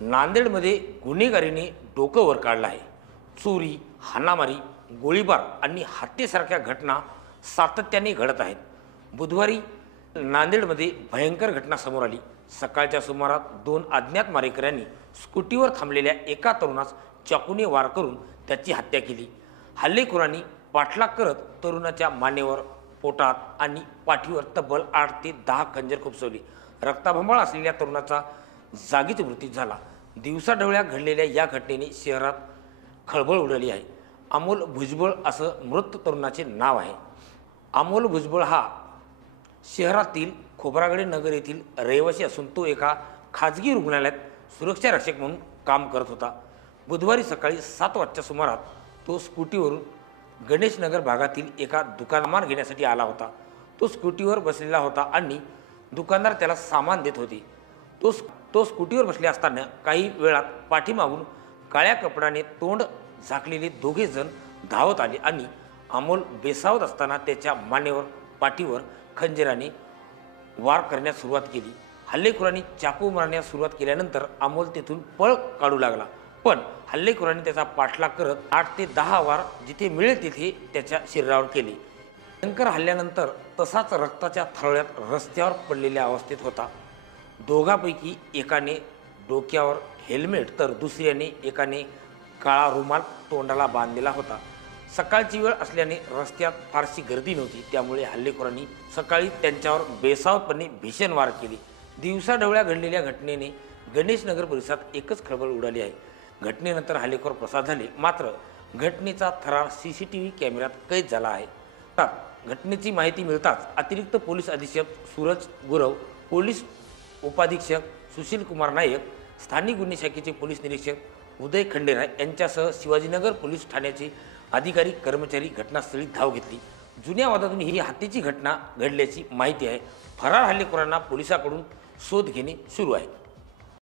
नांदेडमध्ये गुन्हेगारीने डोकं वर काढलं आहे। चोरी, हाणामारी, गोळीबार आणि हत्येसारख्या घटना सातत्याने घडत आहेत। बुधवारी नांदेडमध्ये भयंकर घटना समोर आली। सकाळच्या सुमारास दोन अज्ञात मारेकऱ्यांनी स्कूटीवर थांबलेल्या एका तरुणास चाकूने वार करून त्याची हत्या केली। हल्लेखोरांनी पाठलाग करत तरुणाच्या मानेवर, पोटात आणि पाठीवर तब्बल 8 ते 10 खंजर खुपसवली। रक्ताभंबाळ असलेल्या तरुणाचा जागीच मृत्यू झाला। दिवसाढवळ्या घडलेल्या या घटनेने शहरात खळबळ उडाली आहे। अमोल भुजबळ असं मृत तरुणाचे नाव आहे। अमोल भुजबळ हा शहरातील खोब्रागडे नगर येथील रहिवासी असून तो एका खाजगी रुग्णालयात सुरक्षा रक्षक म्हणून काम करत होता। बुधवारी सकाळी 7 वाजच्या सुमारास तो स्कूटीवरून गणेशनगर भागातील एका दुकानात घेण्यासाठी आला होता। तो स्कूटीवर बसलेला होता आणि दुकानदार त्याला सामान देत होते। तो स्कूटीवर बसले असताना काही वेळात पाठीमागून काळ्या कपड्याने तोंड झाकलेले दोघे जण धावत आले आणि अमोल बेसावत असताना त्याच्या मानेवर, पाठीवर खंजराने वार करण्यास सुरुवात केली। हल्लेखोरांनी चाकू मारण्यास सुरुवात केल्यानंतर अमोल तेथून पळ काढू लागला, पण हल्लेखोरांनी त्याचा पाठलाग करत 8 ते 10 वार जिथे मिळेल तिथे त्याच्या शरीरावर केले। भयंकर हल्ल्यानंतर तसाच रक्ताच्या थरळ्यात रस्त्यावर पडलेल्या अवस्थेत होता। दोघांपैकी एकाने डोक्यावर हेल्मेट तर दुसऱ्याने एकाने काळा रुमाल तोंडाला बांधलेला होता। सकाळची वेळ असल्याने रस्त्यात फारशी गर्दी नव्हती, त्यामुळे हल्लेखोरांनी सकाळी त्यांच्यावर बेसावतपणे भीषण वार केले। दिवसाढवळ्या घडलेल्या घटनेने गणेशनगर परिसरात एकच खळबळ उडाली आहे। घटनेनंतर हल्लेखोर पसार झाले, मात्र घटनेचा थरार CCTV कॅमेऱ्यात कैद झाला आहे। घटनेची माहिती मिळताच अतिरिक्त पोलीस अधीक्षक सूरज गुरव, पोलीस उपाधीक्षक सुशील कुमार नायक, स्थानिक गुन्हे शाखेचे पोलीस निरीक्षक उदय खंडेराय यांच्यासह शिवाजीनगर पोलीस ठाण्याचे अधिकारी कर्मचारी घटनास्थळी धाव घेतली। जुन्या वादातून ही हत्येची घटना घडल्याची माहिती आहे। फरार हल्लेखोरांना पोलिसांकडून शोध घेणे सुरू आहे।